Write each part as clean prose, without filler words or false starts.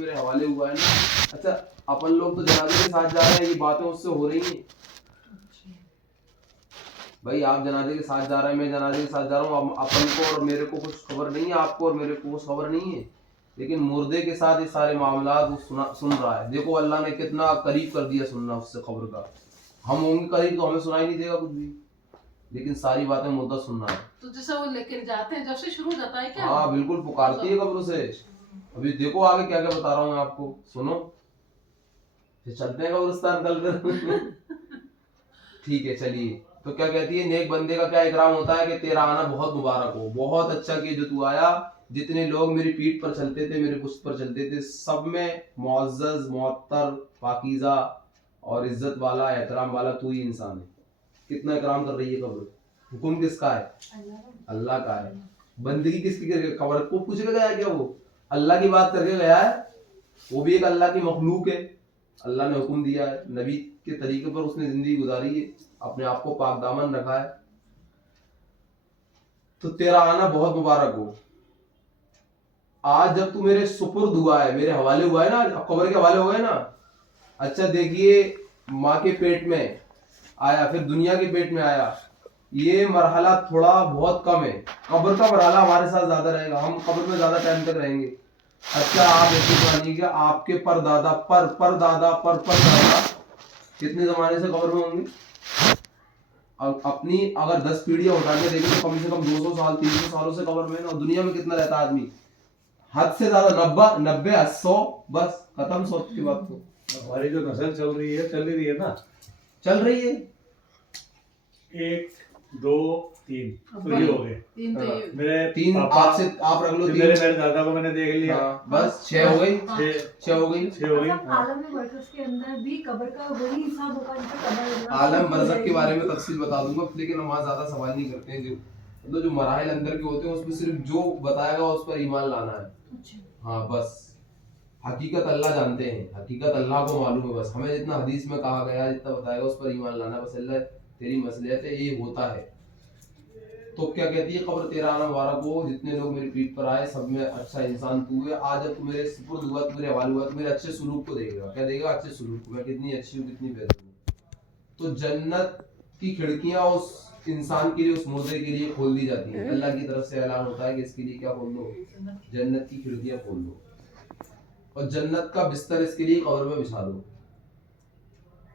میرے حوالے ہوا ہے نا. اچھا اپن لوگ تو جنازے کے ساتھ جا رہے ہیں, یہ باتیں اس سے ہو رہی ہیں. بھائی آپ جنازے کے ساتھ جا رہے ہیں, میں جنازے کے ساتھ جا رہا ہوں, اپن کو اور میرے کو کچھ خبر نہیں ہے, آپ کو اور میرے کو کچھ خبر نہیں ہے, لیکن مردے کے ساتھ یہ سارے معاملات وہ سن رہا ہے. دیکھو اللہ نے کتنا قریب کر دیا سننا اس سے خبر کا. ہم ہوں گے قریب تو ہمیں سنائی نہیں دے گا کچھ بھی, لیکن ساری باتیں مردہ سن رہا ہے. تو جیسے وہ لے کے جاتے ہیں جب سے شروع ہو جاتا ہے کیا؟ ہاں بالکل پکارتی ہے قبر سے. ابھی دیکھو آگے کیا کیا بتا رہا ہوں میں آپ کو, سنو پھر چلتے ہیں قبرستان کل کر. ٹھیک ہے چلیے. تو کیا کہتی ہے, نیک بندے کا کیا اکرام ہوتا ہے کہ تیرا آنا بہت مبارک ہو, بہت اچھا کہ جو تو آیا. جتنے لوگ میری پیٹھ پر چلتے تھے, میرے پشت پر چلتے تھے, سب میں معزز, معطر, پاکیزہ اور عزت والا, احترام والا تو ہی انسان ہے. کتنا اکرام کر رہی ہے قبر. حکم کس کا ہے؟ اللہ کا ہے. بندگی کس کی کر کے قبر کو پوچھ کے گیا کیا؟ وہ اللہ کی بات کر کے گیا ہے. وہ بھی ایک اللہ کی مخلوق ہے, اللہ نے حکم دیا ہے, نبی کے طریقے پر اس نے زندگی گزاری ہے, اپنے آپ کو پاک دامن رکھا ہے. تو تیرا آنا بہت مبارک ہو. آج جب تو میرے سپرد ہوا ہے, میرے حوالے ہوا ہے نا, قبر کے حوالے ہو گئے نا. اچھا دیکھیے, ماں کے پیٹ میں آیا, پھر دنیا کے پیٹ میں آیا, یہ مرحلہ تھوڑا بہت کم ہے. قبر کا مرحلہ ہمارے ساتھ زیادہ رہے گا, ہم قبر میں زیادہ ٹائم تک رہیں گے. اچھا آپ یقین مانیے کہ آپ کے پر دادا پر دادا کتنے زمانے سے قبر میں ہوں گے. اپنی اگر 10 پیڑھیاں اٹھا کے دیکھیں تو کم سے کم 200 سال 300 سالوں سے قبر میں. اور دنیا میں کتنا رہتا آدمی؟ حد سے زیادہ 90 100, بس ختم. سو کی بات تو ہماری جو نسل چل رہی ہے نا, چل رہی ہے. 1 2 3 تو یہ ہو گئے. میرے 3 آپ سے آپ رکھ لو, میرے دادا کو میں نے دیکھ لیا, بس 6 ہو گئی. 6 ہو گئی. عالم برزخ کے اندر بھی قبر کا وہی حساب ہوگا جیسے قبر. عالم برزخ کے بارے میں تفصیل بتا دوں گا, لیکن ہم زیادہ سوال نہیں کرتے ہیں. جو مراحل اندر کے ہوتے ہیں اس میں صرف جو بتائے گا اس پر ایمان لانا ہے. ہاں بس حقیقت اللہ جانتے ہیں, حقیقت اللہ کو معلوم ہے. بس ہمیں جتنا حدیث میں کہا گیا, جتنا بتایا گا اس پر ایمان لانا. بس اللہ تیری مصلحت ہے, یہ ہوتا ہے. تو کیا کہتی ہے قبر, تیرا آنا مبارک ہو, جتنے لوگ میری پیٹھ پر آئے سب میں اچھا انسان تو ہے. آج جب تو میرے سپرد ہوا, تو میرے حوالے ہوا, تو میرے اچھے سلوک کو دیکھے گا. کیا دیکھے گا؟ اچھے سلوک کو, میں کتنی اچھی ہوں, کتنی بہتر ہوں. تو جنت کی کھڑکیاں اس انسان کے لیے, اس مردے کے لیے کھول دی جاتی ہیں. اللہ کی طرف سے اعلان ہوتا ہے کہ اس کے لیے کیا کھول دو, جنت کی کھڑکیاں کھول دو, اور جنت کا بستر اس کے لیے قبر میں بچھا دو.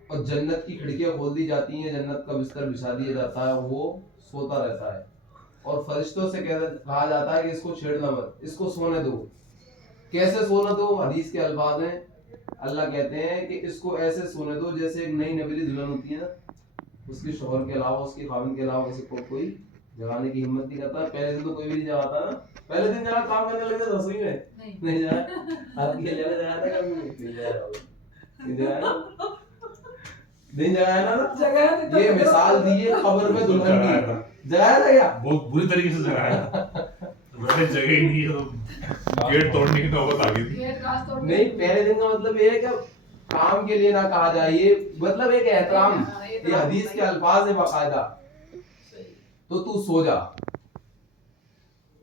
اور جنت کی کھڑکیاں کھول دی جاتی ہیں, جنت کا بستر بچھا دیا جاتا ہے, وہ سوتا رہتا ہے. اور فرشتوں سے کہا جاتا ہے کہ اس کو چھیڑنا مت, اس کو سونے دو. کیسے سونا دو؟ حدیث کے الفاظ ہیں, اللہ کہتے ہیں کہ اس کو ایسے سونے دو جیسے ایک نئی نویلی دلہن ہوتی ہے نا, اس کے شوہر کے علاوہ, اس کے خاوند کے علاوہ کسی کو کوئی جگانے کی ہمت نہیں کرتا. پہلے دن تو کوئی بھی نہیں جگاتا نا. پہلے دن جہاں کام کرنے لگے رسوئی میں نہیں جایا, آپ کی جگہ جایا تھا کبھی نہیں جایا, نہیں جگایا نا. یہ مثال دی ہے قبر میں دلہن کی. جگایا تھا کیا؟ بہت بری طریقے سے جگایا, میں جگہ ہی نہیں ہے, گیٹ توڑنے کی نوبت آ گئی تھی. نہیں, پہلے دن کا مطلب یہ ہے کہ کام کے لیے نہ کہا جائے, یہ مطلب ایک احترام, یہ حدیث کے الفاظ ہیں باقاعدہ. تو سو جا.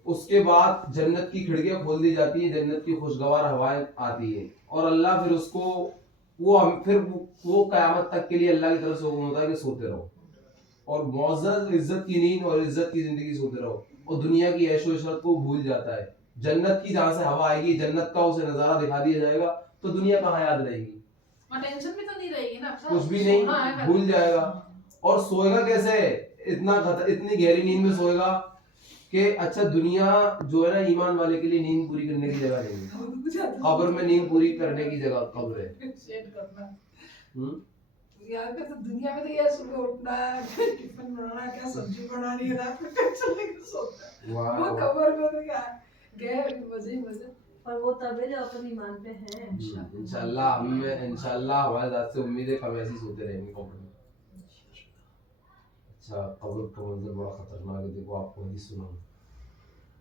اس کے بعد جنت کی کھڑکیاں کھول دی جاتی ہیں, جنت کی خوشگوار ہوائیں آتی ہیں, اور اللہ پھر اس کو وہ قیامت تک کے لیے اللہ کی طرف سے حکم ہوتا ہے کہ سوتے رہو, اور معزز عزت کی نیند اور عزت کی زندگی سوتے رہو, اور دنیا کی عیش و عشرت کو بھول جاتا ہے. جنت کی جہاں سے ہوا آئے گی, جنت کا اسے نظارہ دکھا دیا جائے گا, تو دنیا کہاں یاد رہے گی, ٹینشن بھی تو نہیں رہے گی نا, کچھ بھی نہیں, بھول جائے گا. اور سوئے گا کیسے؟ اتنی گہری نیند میں سوئے گا کہ اچھا دنیا جو ہے نا ایمان والے کے لیے نیند پوری کرنے کی جگہ نہیں ہے, قبر میں نیند پوری کرنے کی جگہ قبر ہے. دنیا میں تو یہ صبح اٹھنا ہے, ٹفن بنانا, کیا سبزی بنانی ہے, رات میں ٹینشن لے کے سوتا ہے. وہ قبر میں تو کیا گئے مزے مزے, اور وہ تب ہے جو اپنے ایمان پہ ہیں. انشاءاللہ ہمارے ذات سے امید ہے ہم ایسے سوتے رہیں گے قبر میں. اچھا قبر کا منظر بڑا خطرناک ہے, دیکھو آپ کو حدیث سناؤں.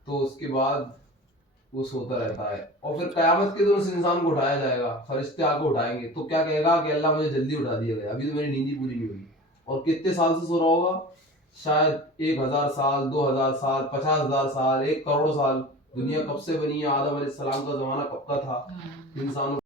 تو اس کے بعد وہ سوتا رہتا ہے, اور پھر قیامت کے دن اس انسان کو اٹھایا جائے گا, فرشتے آ کے اٹھائیں گے. تو کیا کہے گا کہ اللہ مجھے جلدی اٹھا دیا گیا, ابھی تو میری نیند ہی پوری نہیں ہوئی. اور کتنے سال سے سو رہا ہوگا؟ شاید 1000 سال, 2000 سال, 50,000 سال, 1 کروڑ سال. دنیا کب سے بنی ہے, آدم علیہ السلام کا زمانہ کب کا تھا, انسانوں